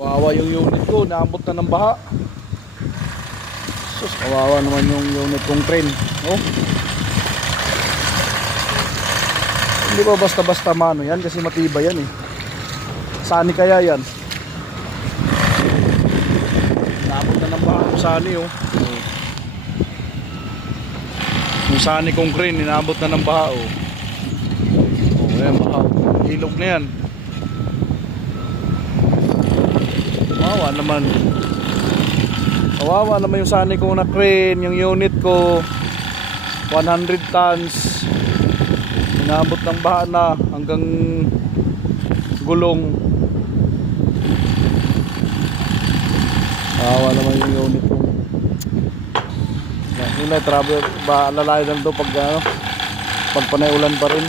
Kawawa yung unit ko, naabot na ng baha. Sus, kawawa naman yung unit kong crane. Oh. Hindi pa basta-basta mano yan kasi matibay yan eh. Sani kaya yan? Naabot na ng baha yung sani oh. Yung sani kong crane, inaabot na ng baha oh. Oh, ayan, baha. Ilog na yan. Kawawa naman. Kawawa naman yung sani ko na crane. Yung unit ko 100 tons. Inabot ng baha na hanggang gulong. Kawawa naman yung unit ko. Yun na, travel ba, lalay lang to pag ano, pag panay ulan pa rin.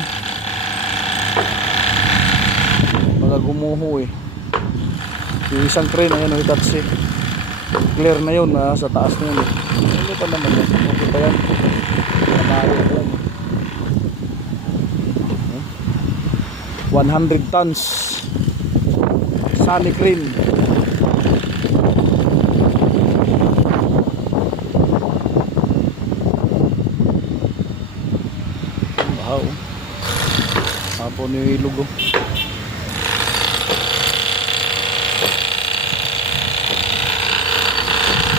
Mga gumuho eh. Yung isang crane, ayan o, Hitachi. Clear na yun, sa taas na yun. Ano pa naman, okay pa yan. Panayo pa yan. 100 tons. Sunny crane. Wow. Hapon yung ilog oh.